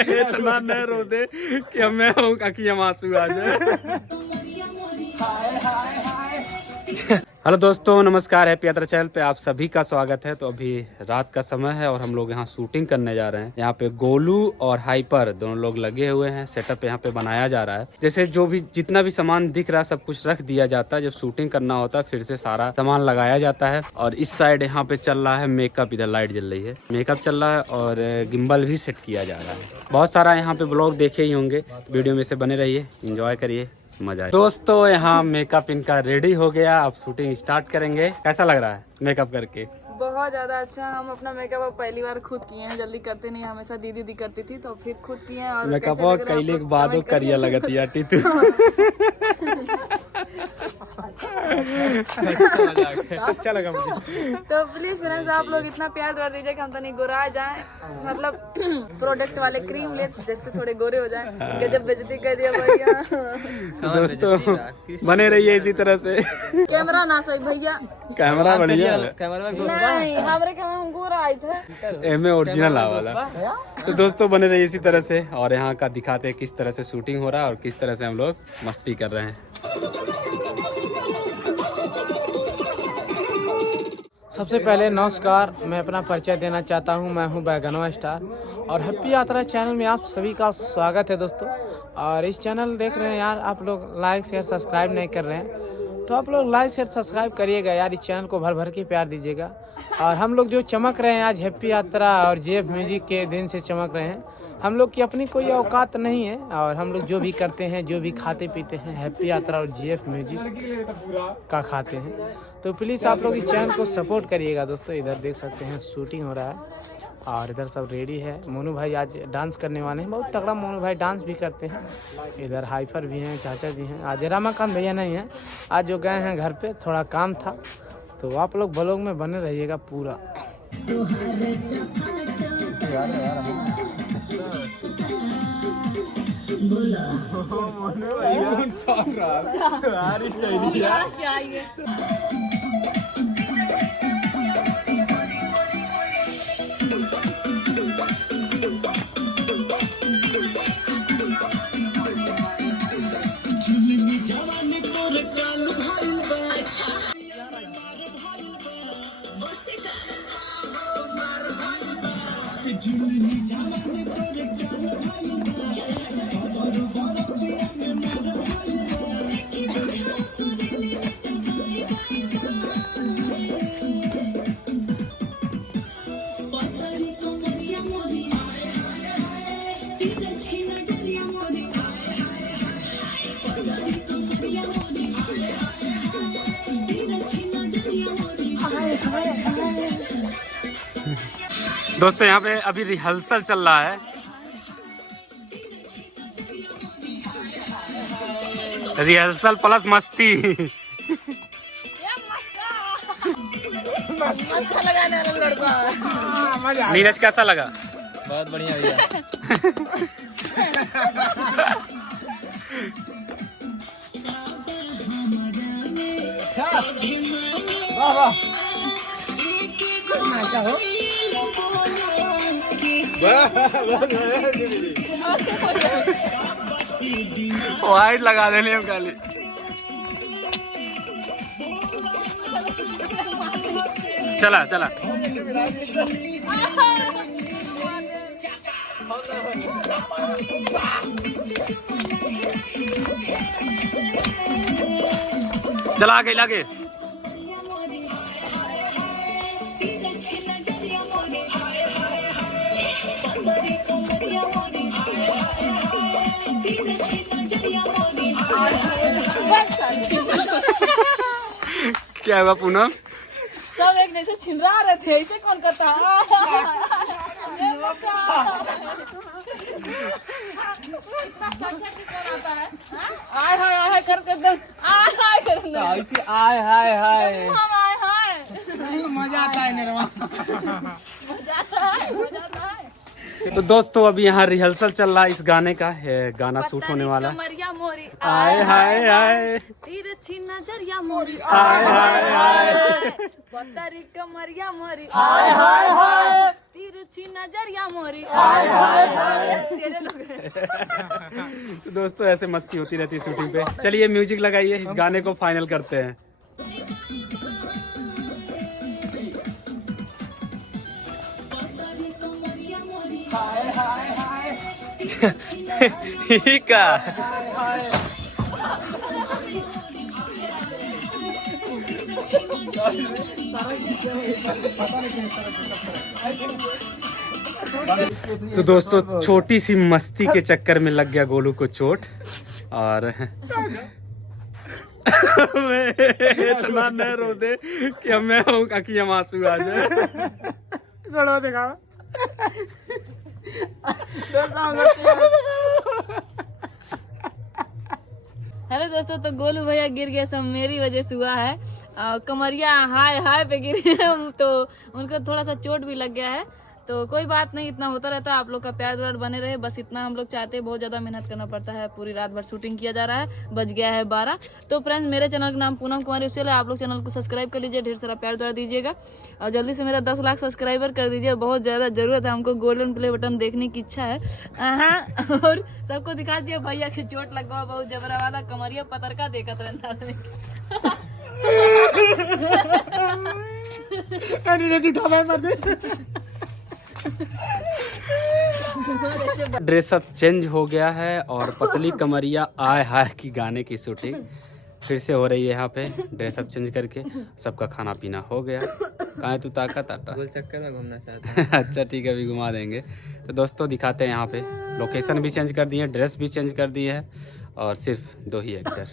इतना न रो दे कि मैं हूँ अखियाँ आंसू आ जाए। हेलो दोस्तों, नमस्कार। हैप्पी यात्रा चैनल पे आप सभी का स्वागत है। तो अभी रात का समय है और हम लोग यहाँ शूटिंग करने जा रहे हैं। यहाँ पे गोलू और हाइपर दोनों लोग लगे हुए हैं। सेटअप यहाँ पे बनाया जा रहा है। जैसे जो भी जितना भी सामान दिख रहा है सब कुछ रख दिया जाता है। जब शूटिंग करना होता है फिर से सारा सामान लगाया जाता है। और इस साइड यहाँ पे चल रहा है मेकअप। इधर लाइट जल रही है, मेकअप चल रहा है और गिम्बल भी सेट किया जा रहा है। बहुत सारा यहाँ पे ब्लॉग देखे ही होंगे, वीडियो में से बने रहिए, इंजॉय करिए, मजा है। दोस्तों यहाँ मेकअप इनका रेडी हो गया, अब शूटिंग स्टार्ट करेंगे। कैसा लग रहा है मेकअप करके? बहुत ज्यादा अच्छा। हम अपना मेकअप अब पहली बार खुद किए हैं, जल्दी करते नहीं, हमेशा दीदी दी करती थी, तो फिर खुद किए हैं। और मेकअप कैले के बाद करिया लगती है टीतू। अच्छा लगा मुझे। तो प्लीज फ्रेंड्स आप लोग इतना प्यार दे दीजिए कि हम तो नहीं गोरा जाए, मतलब प्रोडक्ट वाले क्रीम ले जिससे थोड़े गोरे हो जाए। गजब बेइज्जती कर दिया भैया। दोस्तों बने रहिए इसी तरह से। कैमरा ना सही भैया, कैमरा बढ़िया, नहीं हमारे कैमरा हम गोरा आए थे, एमे ओरिजिनल वाला। तो दोस्तों बने रहिए इसी तरह से और यहाँ का दिखाते हैं किस तरह से शूटिंग हो रहा है और किस तरह से हम लोग मस्ती कर रहे हैं। सबसे पहले नमस्कार, मैं अपना परिचय देना चाहता हूं। मैं हूं बैगनवा स्टार और हैप्पी यात्रा चैनल में आप सभी का स्वागत है दोस्तों। और इस चैनल देख रहे हैं यार, आप लोग लाइक शेयर सब्सक्राइब नहीं कर रहे हैं तो आप लोग लाइक शेयर सब्सक्राइब करिएगा यार। इस चैनल को भर भर के प्यार दीजिएगा। और हम लोग जो चमक रहे हैं आज हैप्पी यात्रा और जेएफ म्यूजिक के दिन से चमक रहे हैं। हम लोग की अपनी कोई औकात नहीं है और हम लोग जो भी करते हैं, जो भी खाते पीते हैं, हैप्पी यात्रा और जेएफ म्यूजिक का खाते हैं। तो प्लीज़ आप लोग इस चैनल को सपोर्ट करिएगा दोस्तों। इधर देख सकते हैं शूटिंग हो रहा है और इधर सब रेडी है। मोनू भाई आज डांस करने वाले हैं, बहुत तगड़ा मोनू भाई डांस भी करते हैं। इधर हाइपर भी हैं, चाचा जी हैं। आज रमाकांत भैया नहीं हैं, आज जो गए हैं घर पे, थोड़ा काम था। तो आप लोग ब्लॉग में बने रहिएगा पूरा। दोस्तों यहाँ पे अभी रिहर्सल चल रहा है। रिहर्सल प्लस मस्ती। मस्का लगाने वाला लड़का। नीरज कैसा लगा? बहुत बढ़िया भैया। वाइट लगा देने हम खाली। चला चला चला आगे लागे। क्या हुआ पूनम? सब एक जैसे छिलरा रहे थे, ऐसे कौन करता है? आय हाय आय कर कर दो, आय हाय कर दो, ऐसे आय हाय हाय हम आय हाय। मजा आता है निर्मा। मजा आता है, मजा आता है। तो दोस्तों अभी यहाँ रिहर्सल चल रहा है इस गाने का, गाना शूट होने वाला है। कमरिया मोरी आए हाय हाय, तिरछी नजरिया मोरी आए हाय हाय, पतरी कमरिया मोरी हाय हाय हाय, तिरछी नजरिया मोरी हाय हाय हाय। चले लोग। तो दोस्तों ऐसे मस्ती होती रहती है शूटिंग पे। चलिए म्यूजिक लगाइए, इस गाने को फाइनल करते हैं। ठीक है। तो दोस्तों छोटी सी मस्ती के चक्कर में लग गया गोलू को चोट, और इतना न रो दे कि मैं अखियां में आंसू आ जाए। रो देखा हेलो दोस्तों, तो गोलू भैया गिर गए, सब मेरी वजह से हुआ है। कमरिया हाय हाय पे गिरे तो उनको थोड़ा सा चोट भी लग गया है। तो कोई बात नहीं, इतना होता रहता है। आप लोग का प्यार दुलार बने रहे, बस इतना हम लोग चाहते हैं। बहुत ज़्यादा मेहनत करना पड़ता है, पूरी रात भर शूटिंग किया जा रहा है। बज गया है 12। तो फ्रेंड्स, मेरे चैनल का नाम पूनम कुमारी ऑफिशियल है। आप लोग चैनल को सब्सक्राइब कर लीजिए, ढेर सारा प्यार दुलार दीजिएगा, और जल्दी से मेरा 10 लाख सब्सक्राइबर कर दीजिए। बहुत ज़्यादा ज़रूरत है हमको, गोल्डन प्ले बटन देखने की इच्छा है। और सबको दिखा दिए भैया की चोट लगवा, बहुत जबरा वाला कमरिया पतरका देखत रहता। ड्रेसअप चेंज हो गया है और पतली कमरिया आय हाय की गाने की शूटिंग फिर से हो रही है यहाँ पे। ड्रेसअप चेंज करके सबका खाना पीना हो गया। कहाँ है तू ताकत आटा? गोल चक्कर में घूमना चाहता हूँ। अच्छा ठीक है, अभी घुमा देंगे। तो दोस्तों दिखाते हैं यहाँ पे, लोकेशन भी चेंज कर दी है, ड्रेस भी चेंज कर दी है, और सिर्फ 2 ही एक्टर।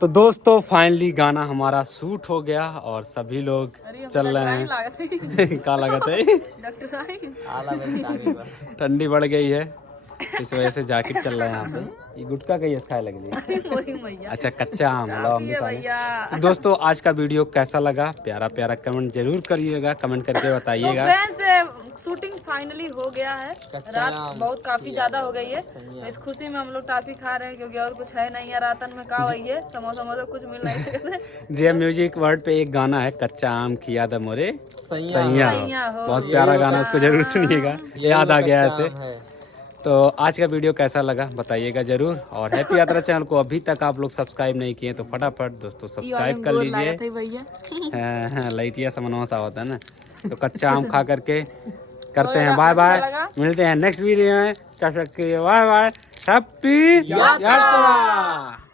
तो दोस्तों फाइनली गाना हमारा शूट हो गया और सभी लोग चल रहे हैं। क्या लागत है? ठंडी बढ़ गई है, इस वजह से जैकेट चल रहा है यहाँ पे। ये गुटखा कहीं खाए लगी। अच्छा कच्चा आम लो हम दिखाएं। तो दोस्तों आज का वीडियो कैसा लगा, प्यारा प्यारा कमेंट जरूर करिएगा, कमेंट करके बताइएगा। शूटिंग फाइनली हो गया है, रात बहुत काफी ज्यादा हो गई है। इस खुशी में हम लोग टॉफी खा रहे हैं, क्योंकि और कुछ है नहीं है। रातन में का वही है, समोसा वमोसा कुछ मिल नहीं सकते। जे म्यूजिक वर्ड पे एक गाना है, कच्चा आम की याद मोरे सैया हो, बहुत प्यारा गाना, उसको जरूर सुनिएगा, याद आ गया ऐसे। तो आज का वीडियो कैसा लगा बताइएगा जरूर, और हैप्पी यात्रा चैनल को अभी तक आप लोग सब्सक्राइब नहीं किए तो फटाफट दोस्तों सब्सक्राइब कर लीजिए। लाइटिया समनवा सा होता है ना। तो कच्चा आम खा करके करते हैं बाय बाय, मिलते हैं नेक्स्ट वीडियो में। बाय बाय, हैप्पी यात्रा।